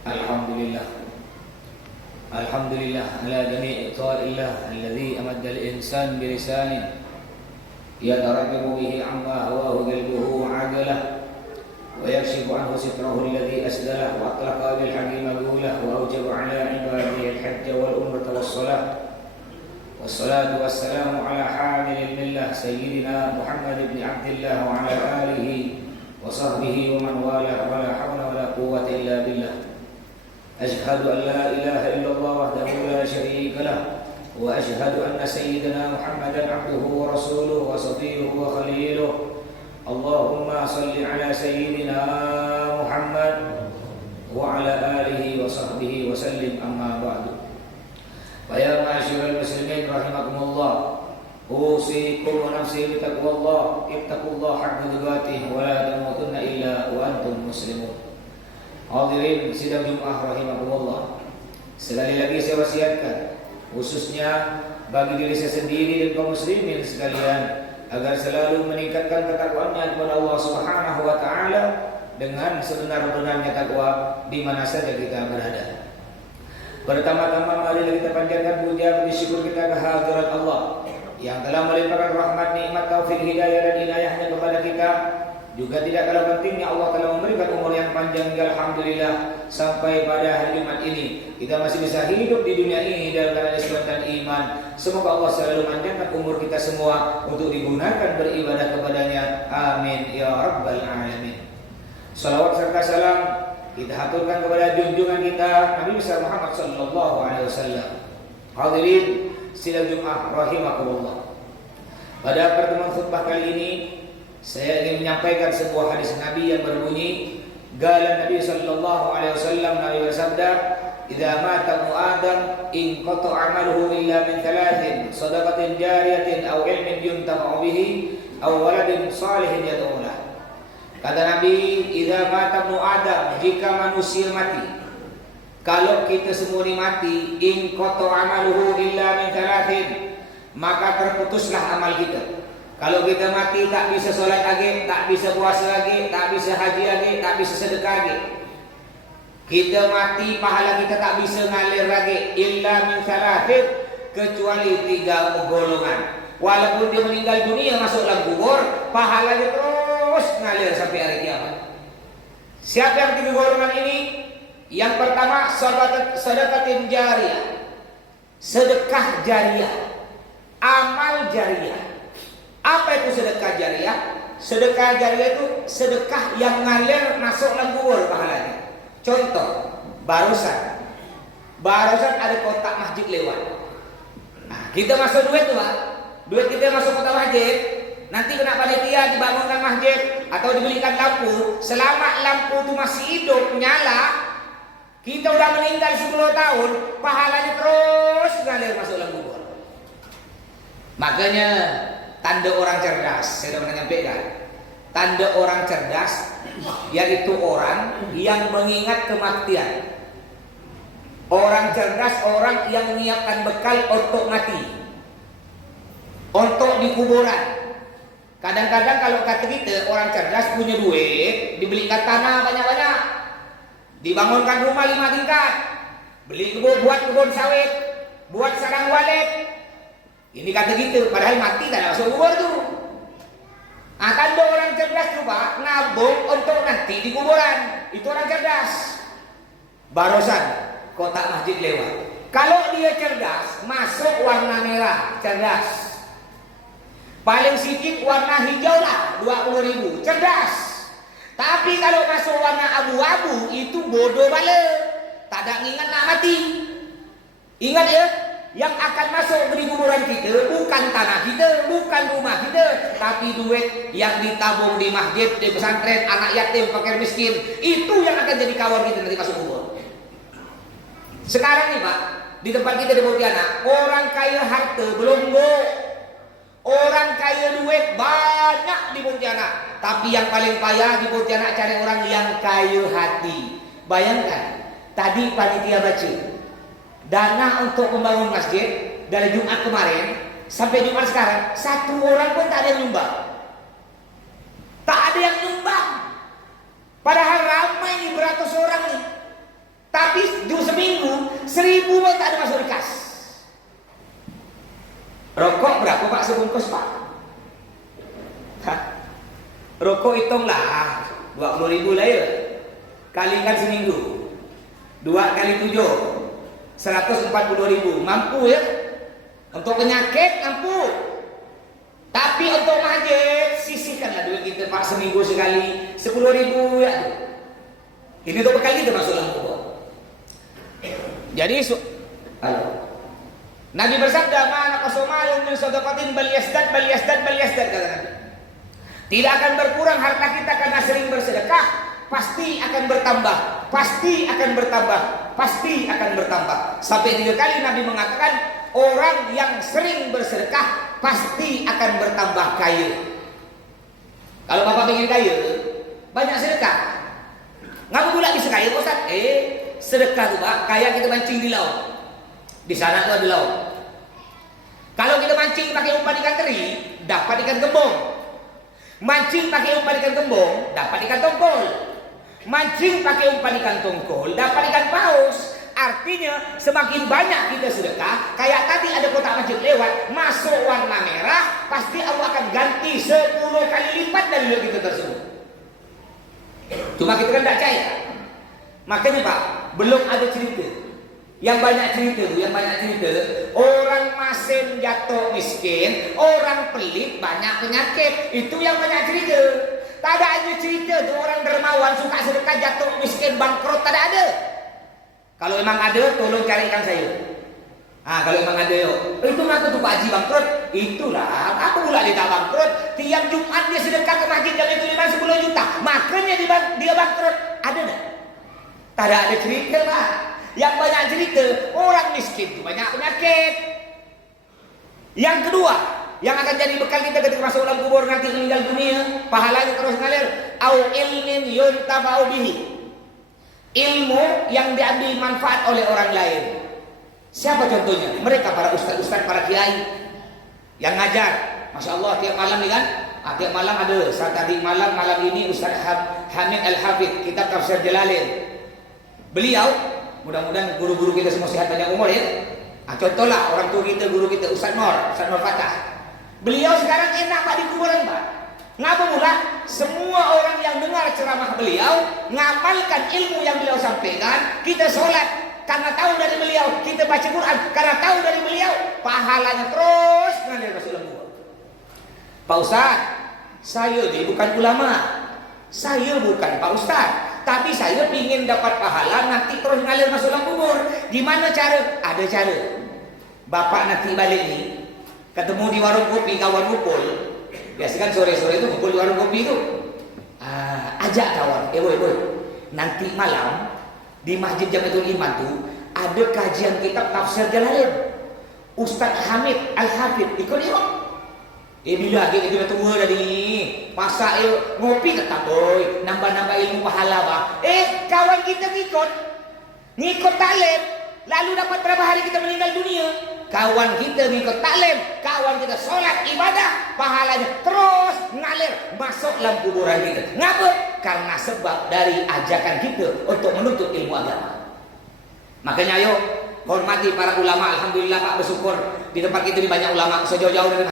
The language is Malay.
Alhamdulillah. Alhamdulillah ala jami'i ta'illah alladhi amadda al-insan bilisanin yatarajabu bihi amma hawahu qalbuhu wa'adalah wa yakshifu anhu sitrahu alladhi asdalah wa atlaqa bil haqqi magulah wa awjaba ala ibadihi al-hajj wal umrata was-salah wassalatu wassalamu ala hamilil millah sayyidina Muhammad ibn Abdillah wa ala alihi wa sahbihi wa man walah wa la hawla wa la quwwata illa billah. أشهد أن لا إله إلا الله وحده لا شريك له وأشهد أن سيدنا محمدا عبده ورسوله وصفيه وخليله اللهم صل على سيدنا محمد وعلى آله وصحبه وسلم أما بعد فيا معاشر المسلمين رحمكم الله أوصيكم ونفسي بتقوى الله اتقوا الله حق تقاته ولا تموتن إلا وأنتم مسلمون. Hadirin sidang Jumat rahimakumullah. Sekali lagi saya wasiatkan khususnya bagi diri saya sendiri dan kaum muslimin sekalian agar selalu meningkatkan ketakwaannya kepada Allah Subhanahu wa taala dengan sebenar-benarnya takwa di mana saja kita berada. Pertama-tama mari kita panjatkan puja puji syukur kita kehadirat Allah yang telah melimpahkan rahmat, nikmat, taufik, hidayah dan inayahnya kepada kita. Juga tidak kalah pentingnya Allah telah memberikan umur yang panjang hingga alhamdulillah sampai pada hari Jumat ini kita masih bisa hidup di dunia ini dalam keadaan Islam dan iman. Semoga Allah selalu memanjangkan umur kita semua untuk digunakan beribadah kepadanya. Amin ya rabbal alamin. Salawat serta salam kita haturkan kepada junjungan kita Nabi besar Muhammad sallallahu alaihi wasallam. Hadirin sidang Jumat rahimakumullah. Pada pertemuan khutbah kali ini saya ingin menyampaikan sebuah hadis Nabi yang berbunyi, qala Nabi sallallahu alaihi wasallam, Nabi bersabda, "Idza mata Adam in qata 'amaluhu illa min thalathin, shadaqatin jariyatin aw ilmin yuntafa'u bihi aw waladin salihin yad'u lahu." Kata Nabi, "Idza mata Adam, jika manusia mati, kalau kita semua ini mati, in qata 'amaluhu illa min thalathin, maka terputuslah amal kita." Kalau kita mati tak bisa solat lagi, tak bisa puasa lagi, tak bisa haji lagi, tak bisa sedekah lagi. Kita mati pahala kita tak bisa ngalir lagi illa min salatin, kecuali 3 golongan. Walaupun dia meninggal dunia masuk dalam kubur, pahalanya terus ngalir sampai hari kiamat. Siapa yang 3 golongan ini? Yang pertama sedekatin jariyah. Sedekah jariyah. Amal jariyah. Apa itu sedekah jariyah? Sedekah jariyah itu sedekah yang ngalir masuk dalam kubur pahalanya. Contoh, barusan ada kotak masjid lewat. Nah, kita masuk duit tuh Pak. Duit kita masuk kotak masjid. Nanti kena panitia dibangunkan masjid atau dibelikan lampu. Selama lampu itu masih hidup, nyala, kita udah meninggal 10 tahun, pahalanya terus ngalir masuk dalam kubur. Makanya tanda orang cerdas, saya sudah menyampaikan. Tanda orang cerdas yaitu orang yang mengingat kematian. Orang cerdas orang yang menyiapkan bekal untuk mati, untuk di kuburan. Kadang-kadang kalau kata kita orang cerdas punya duit, dibelikan tanah banyak-banyak, dibangunkan rumah 5 tingkat, beli kebun, buat kebun sawit, buat sarang walet. Ini kata gitu, padahal mati tak masuk kubur tu. Tanda orang cerdas coba nabung untuk nanti di kuburan. Itu orang cerdas. Barusan kotak masjid lewat. Kalau dia cerdas, masuk warna merah, cerdas. Paling sedikit warna hijau lah, 20.000, cerdas. Tapi kalau masuk warna abu-abu, itu bodoh bala. Tak ada ingat nak mati. Ingat ya? Yang akan masuk di kuburan kita bukan tanah kita, bukan rumah kita, tapi duit yang ditabung di masjid, di pesantren, anak yatim, fakir miskin. Itu yang akan jadi kawan kita nanti masuk kubur. Sekarang nih Pak, di tempat kita di Pontianak, orang kaya harta belum go. Orang kaya duit banyak di Pontianak, tapi yang paling payah di Pontianak cari orang yang kaya hati. Bayangkan, tadi panitia baca dana untuk membangun masjid dari Jumat kemarin sampai Jumat sekarang, 1 orang pun tak ada yang nyumbang. Tak ada yang nyumbang. Padahal ramai nih beratus orang nih. 1.000 pun tak ada masuk di kas. Rokok berapa Pak sebungkus Pak? Hah? Rokok hitunglah 20.000 lah ya. Kalikan seminggu 2 kali 7 142.000. Mampu ya? Untuk penyakit mampu. Tapi untuk masjid sisihkanlah duit kita Pak seminggu sekali 10.000 ya. Ini untuk bekal kita masuk dalam kubur. Jadi Nabi bersabda, "Ma naqasa malun min shadaqatin bal yazdad kata Nabi. Tidak akan berkurang harta kita karena sering bersedekah, pasti akan bertambah, pasti akan bertambah, pasti akan bertambah. Sampai 3 kali Nabi mengatakan, orang yang sering bersedekah pasti akan bertambah kaya. Kalau Bapak ingin kaya, banyak sedekah. Ngapa pula bisa kaya Ustaz? Sedekah tuh Pak, kayak kita mancing di laut. Di sana tuh ada laut. Kalau kita mancing pakai umpan ikan teri, dapat ikan gembong. Mancing pakai umpan ikan gembong, dapat ikan tongkol. Mancing pakai umpan ikan tongkol, dapat ikan paus. Artinya semakin banyak kita sedekah, kayak tadi ada kotak masjid lewat, masuk warna merah, pasti Allah akan ganti 10 kali lipat dari duit kita tersebut. Cuma kita kan tidak percaya. Makanya Pak, belum ada cerita. Yang banyak cerita, orang masin jatuh miskin, orang pelit banyak penyakit. Itu yang banyak cerita. Tak ada aja cerita tuh orang dermawan suka sedekah jatuh miskin bangkrut, tak ada. Kalau memang ada, tolong carikan saya. Kalau memang ada, itu kenapa tuh Pak Haji bangkrut? Itulah, apa pula dia tak bangkrut? Tiap Jumat dia sedekah ke masjid jam itu 5-10 juta. Makanya dia bangkrut. Ada tak? Tak ada cerita Pak. Yang banyak cerita, orang miskin itu banyak penyakit. Yang kedua, yang akan jadi bekal kita ketika masuk dalam kubur nanti meninggal dunia, pahalanya terus ngalir. Au ilmin yuntafa'u bihi. Ilmu yang diambil manfaat oleh orang lain. Siapa contohnya? Mereka para ustaz-ustaz, para kiai yang ngajar. Masya Allah tiap malam nih kan? Tiap malam ada. Saat tadi malam ini Ustaz Hamid Al-Hafidh, kitab Tafsir Jalalain. Beliau, mudah-mudahan guru-guru kita semua sehat panjang umur ya. Contohlah orang tua kita, guru kita Ustaz Nur Fatah. Beliau sekarang enak Pak di kuburan Pak. Ngapa pula? Semua orang yang dengar ceramah beliau, ngamalkan ilmu yang beliau sampaikan, kita sholat karena tahu dari beliau, kita baca Quran karena tahu dari beliau, pahalanya terus mengalir ke dalam kubur. Pak Ustaz, saya ini bukan ulama, saya bukan Pak Ustaz, tapi saya ingin dapat pahala nanti terus ngalir masuk dalam kubur. Gimana cara? Ada cara. Bapak nanti balik nih, ketemu di warung kopi kawan ngumpul. Biasa kan sore-sore itu ngumpul di warung kopi itu. Ajak kawan, boy, nanti malam di Masjid Jamiatul Iman tuh ada kajian kitab Tafsir Jalalain. Ustaz Hamid Al-Hafidh ikut yuk. Bila kita sudah tua dah ni, masa ngopi tetap boy, nambah-nambah ilmu pahala bah. Kawan kita ngikut taklim, lalu dapat berapa hari kita meninggal dunia? Kawan kita ngikut taklim, kawan kita sholat ibadah, pahalanya terus ngalir masuk dalam kuburan kita. Ngapa? Karena sebab dari ajakan kita untuk menuntut ilmu agama. Makanya ayo hormati para ulama. Alhamdulillah Pak, bersyukur di tempat kita ini banyak ulama sejauh-jauh dari